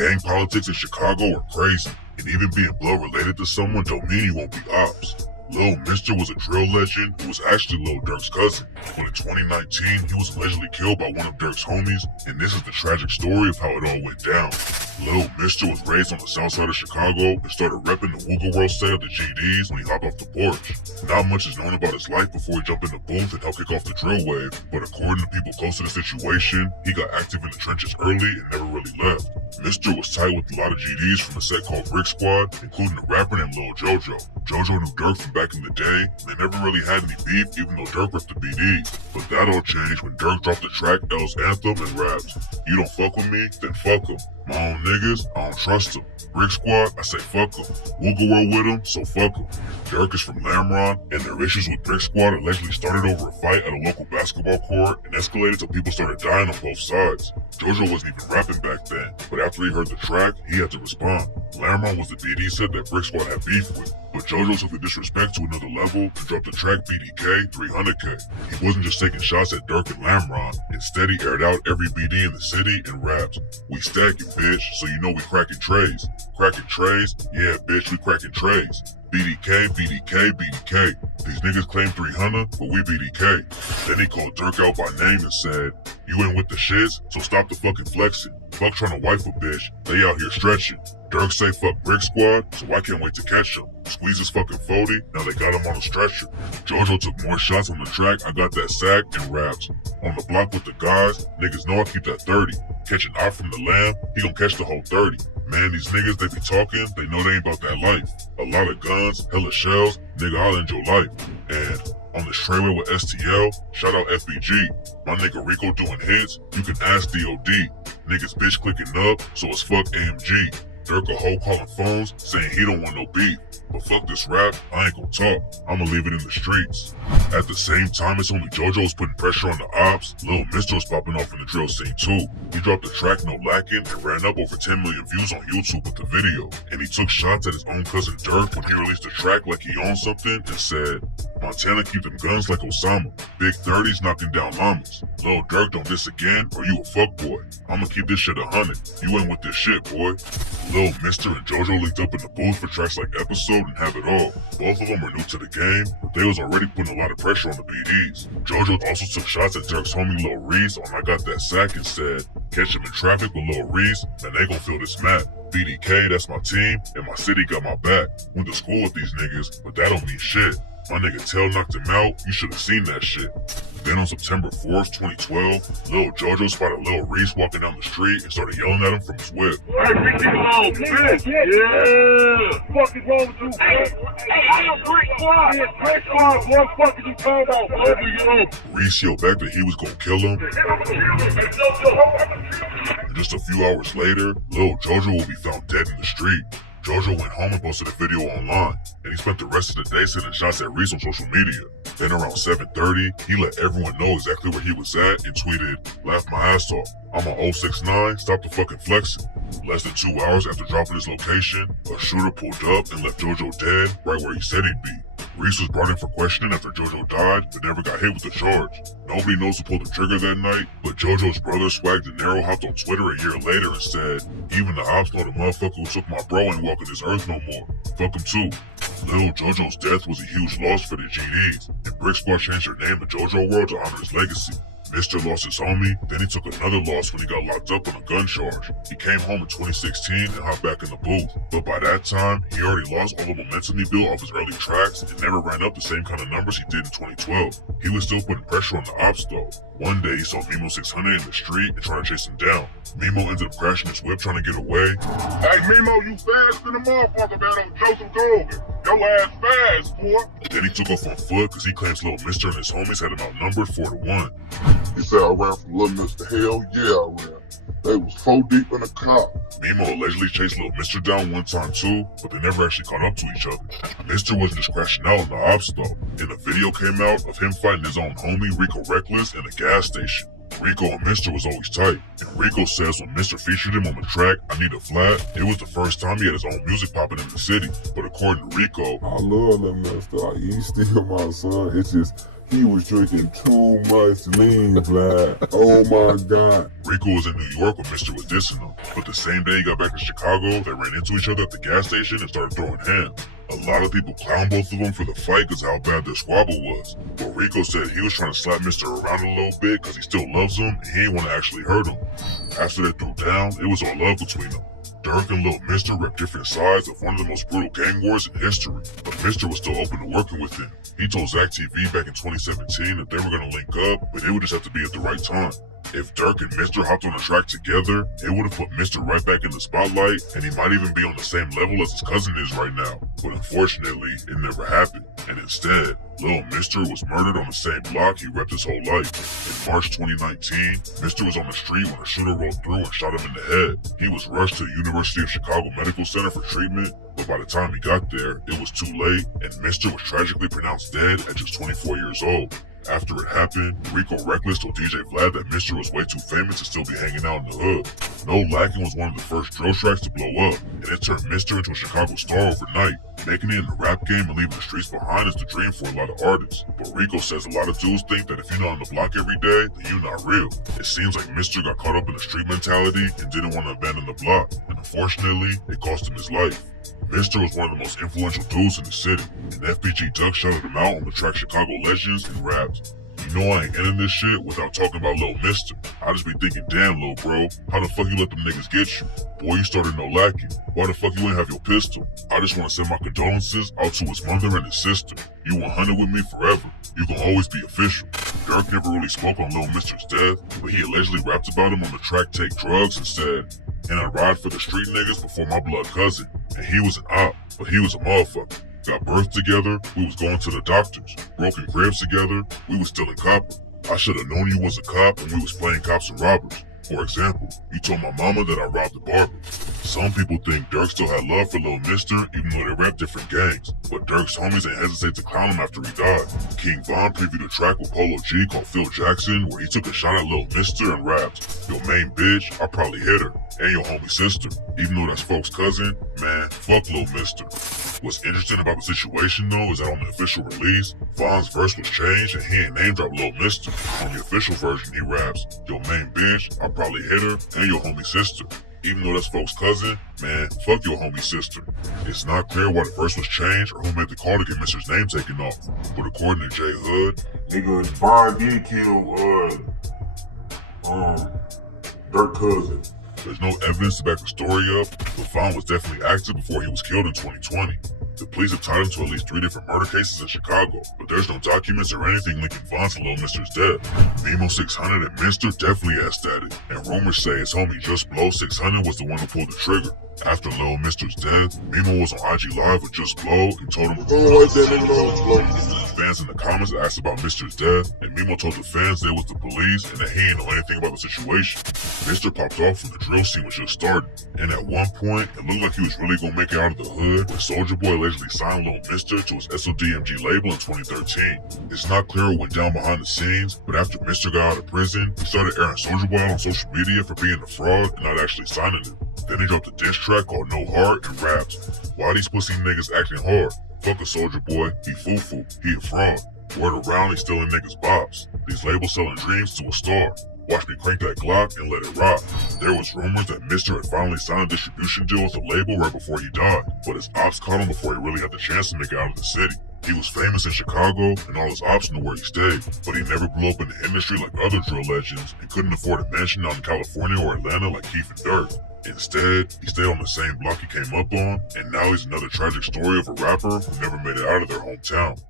Gang politics in Chicago are crazy, and even being blood related to someone don't mean you won't be ops. Lil Mister was a drill legend who was actually Lil Durk's cousin, but in 2019 he was allegedly killed by one of Durk's homies, and this is the tragic story of how it all went down. Lil Mister was raised on the south side of Chicago and started repping the Wooga World style of the GDs when he hopped off the porch. Not much is known about his life before he jumped in the booth and helped kick off the drill wave, but according to people close to the situation, he got active in the trenches early and never really left. Mister was tight with a lot of GDs from a set called Brick Squad, including a rapper named Lil Jojo. Jojo knew Durk from back in the day, and they never really had any beef even though Durk ripped the BD. But that all changed when Durk dropped the track L's Anthem and raps, "You don't fuck with me, then fuck 'em. My own niggas, I don't trust them. Brick Squad, I say fuck 'em. We'll go well with 'em, so fuck 'em." Durk is from Lamron, and their issues with Brick Squad allegedly started over a fight at a local basketball court and escalated till people started dying on both sides. Jojo wasn't even rapping back then, but after he heard the track, he had to respond. Lamron was the BD set that Brick Squad had beef with, but Jojo took the disrespect to another level and dropped the track BDK 300K. He wasn't just taking shots at Durk and Lamron, instead he aired out every BD in the city and raps, "We stacking, bitch, so you know we cracking trays. Cracking trays? Yeah, bitch, we cracking trays. BDK, BDK, BDK. These niggas claim 300, but we BDK." Then he called Durk out by name and said, "You ain't with the shits, so stop the fucking flexing. Fuck trying to wife a bitch, they out here stretching." Durk say fuck Brick Squad, so I can't wait to catch him. Squeeze his fucking 40, now they got him on a stretcher. Jojo took more shots on the track, I got that sack, and raps, "On the block with the guys, niggas know I keep that 30. Catch an eye from the lamb, he gon' catch the whole 30. Man, these niggas, they be talking, they know they ain't about that life. A lot of guns, hella shells, nigga, I'll end your life." And on the straightway with STL, shout out FBG. My nigga Rico doing hits, you can ask DOD. Niggas bitch clicking up, so it's fuck AMG. Durk a hoe calling phones, saying he don't want no beef. But fuck this rap, I ain't gon' talk, I'ma leave it in the streets. At the same time, it's only Jojo's putting pressure on the ops, Lil Mister's popping off in the drill scene too. He dropped the track No Lackin' and ran up over 10 million views on YouTube with the video. And he took shots at his own cousin Durk when he released the track like he owned something and said, "Montana keep them guns like Osama. Big 30s knocking down llamas. Lil Durk don't diss again or you a fuckboy. I'ma keep this shit 100. You ain't with this shit, boy." Lil Mister and Jojo linked up in the booth for tracks like Episode and Have It All. Both of them are new to the game, but they was already putting a lot of pressure on the BDs. Jojo also took shots at Durk's homie Lil Reese on I Got That Sack and said, "Catch him in traffic with Lil Reese, and they gon' feel this map. BDK, that's my team, and my city got my back. Went to school with these niggas, but that don't mean shit. My nigga Tell knocked him out, you should've seen that shit." Then on September 4th, 2012, Lil Jojo spotted Lil Reese walking down the street and started yelling at him from his whip. "Hey, Ricky, oh, bitch! Yeah! What is wrong with you, bitch? Hey, I'm a Brick Squad! Brick Squad, what the fuck is you talking about, bro? Reese yelled back that he was gonna kill him. And just a few hours later, Lil Jojo will be found dead in the street. Jojo went home and posted a video online, and he spent the rest of the day sending shots at Reese on social media. Then around 7:30, he let everyone know exactly where he was at and tweeted, "Laugh my ass off. I'm on 069, stop the fucking flexing." Less than 2 hours after dropping his location, a shooter pulled up and left Jojo dead right where he said he'd be. Reese was brought in for questioning after Jojo died, but never got hit with the charge. Nobody knows who pulled the trigger that night, but Jojo's brother Swag De Niro hopped on Twitter a year later and said, "Even the ops know the motherfucker who took my bro ain't walking this earth no more. Fuck him too." Lil Jojo's death was a huge loss for the GDs, and Brick Squad changed their name to Jojo World to honor his legacy. Mister lost his homie, then he took another loss when he got locked up on a gun charge. He came home in 2016 and hopped back in the booth, but by that time, he already lost all the momentum he built off his early tracks and never ran up the same kind of numbers he did in 2012. He was still putting pressure on the ops though. One day he saw Mimo 600 in the street and tried to chase him down. Mimo ended up crashing his whip trying to get away. "Hey, Mimo, you fast in the motherfucker, man, on Joseph Goldman. Your ass fast, boy." Then he took off on foot because he claims Lil Mister and his homies had him outnumbered 4-1. He said, "I ran from Lil Mister. Hell yeah, I ran. They was 4 deep in the car." Mimo allegedly chased Lil Mister down one time too, but they never actually caught up to each other. Mister wasn't just crashing out on the ops though, and a video came out of him fighting his own homie Rico Reckless in a gas station. Rico and Mister was always tight, and Rico says when Mister featured him on the track I Need a Flat, it was the first time he had his own music popping in the city. But according to Rico, "I love Lil Mister. He's still my son. It's just He was drinking too much lean, Vlad. Oh my God. Rico was in New York when Mr. was dissing him, but the same day he got back to Chicago, they ran into each other at the gas station and started throwing hands. A lot of people clown both of them for the fight because how bad their squabble was. But Rico said he was trying to slap Mr. around a little bit because he still loves him and he ain't want to actually hurt him. After they threw down, it was all love between them. Durk and Lil Mr. rep different sides of one of the most brutal gang wars in history, but Mr. was still open to working with him. He told Zach TV back in 2017 that they were going to link up, but it would just have to be at the right time. If Durk and Mr. hopped on a track together, it would have put Mr. right back in the spotlight, and he might even be on the same level as his cousin is right now. But unfortunately, it never happened, and instead, Lil Mr. was murdered on the same block he repped his whole life. In March 2019, Mr. was on the street when a shooter rolled through and shot him in the head. He was rushed to the University of Chicago Medical Center for treatment, but by the time he got there, it was too late, and Mr. was tragically pronounced dead at just 24 years old. After it happened, Rico Reckless told DJ Vlad that Mr. was way too famous to still be hanging out in the hood. No Lacking was one of the first drill tracks to blow up, and it turned Mr. into a Chicago star overnight. Making it in the rap game and leaving the streets behind is the dream for a lot of artists. But Rico says a lot of dudes think that if you're not on the block every day, then you're not real. It seems like Mr. got caught up in the street mentality and didn't want to abandon the block, and unfortunately, it cost him his life. Mr. was one of the most influential dudes in the city, and FBG Duck shouted him out on the track Chicago Legends and raps. You know I ain't ending this shit without talking about Lil Mr. I just be thinking, damn, lil bro, how the fuck you let them niggas get you? Boy, you started no lacking. Why the fuck you ain't have your pistol? I just want to send my condolences out to his mother and his sister. You 100 with me forever. You can always be official. Durk never really spoke on Lil Mr.'s death, but he allegedly rapped about him on the track Take Drugs and said, "And I ride for the street niggas before my blood cousin. And he was an op, but he was a motherfucker. Got birthed together, we was going to the doctors. Broken cribs together, we was stealing copper. I should have known you was a cop and we was playing cops and robbers. For example, you told my mama that I robbed a barber." Some people think Durk still had love for Lil Mr. even though they rap different gangs, but Durk's homies ain't hesitate to clown him after he died. King Von previewed a track with Polo G called Phil Jackson where he took a shot at Lil Mr. and rapped, "Your main bitch, I probably hit her, and your homie sister." Even though that's folks' cousin, man, fuck Lil Mr. What's interesting about the situation though is that on the official release, Von's verse was changed and he ain't name dropped Lil Mr. On the official version, he raps, "Your main bitch, I probably hit her, and your homie sister." Even though that's folks' cousin, man, fuck your homie sister. It's not clear why the verse was changed or who made the call to get Mr.'s name taken off, but according to J Hood, Nigga, Bar did kill, Durk cousin. there's no evidence to back the story up, but Von was definitely active before he was killed in 2020. The police have tied him to at least 3 different murder cases in Chicago, but there's no documents or anything linking Von to Lil Mr.'s death. Mimo 600 and Mr. definitely had static, and rumors say his homie Just Blow 600 was the one who pulled the trigger. After Lil Mr.'s death, Mimo was on IG Live with Just Blow and told him fans in the comments asked about Mr.'s death, and Mimo told the fans they was the police and that he didn't know anything about the situation. Mr. popped off when the drill scene was just starting, and at one point, it looked like he was really gonna make it out of the hood when Soulja Boy allegedly signed Lil Mr. to his SODMG label in 2013. It's not clear what went down behind the scenes, but after Mr. got out of prison, he started airing Soulja Boy out on social media for being a fraud and not actually signing him. Then he dropped a diss track called No Heart and raps, "Why these pussy niggas acting hard? Fuck a Soulja Boy, he foo-foo, he a fraud. Word around, he stealing niggas bops. These labels selling dreams to a star. Watch me crank that Glock and let it rock." There was rumors that Mr. had finally signed a distribution deal with the label right before he died, but his ops caught him before he really had the chance to make it out of the city. He was famous in Chicago, and all his ops knew where he stayed, but he never blew up in the industry like other drill legends and couldn't afford a mansion out in California or Atlanta like Keith and Durk. Instead, he stayed on the same block he came up on, and now he's another tragic story of a rapper who never made it out of their hometown.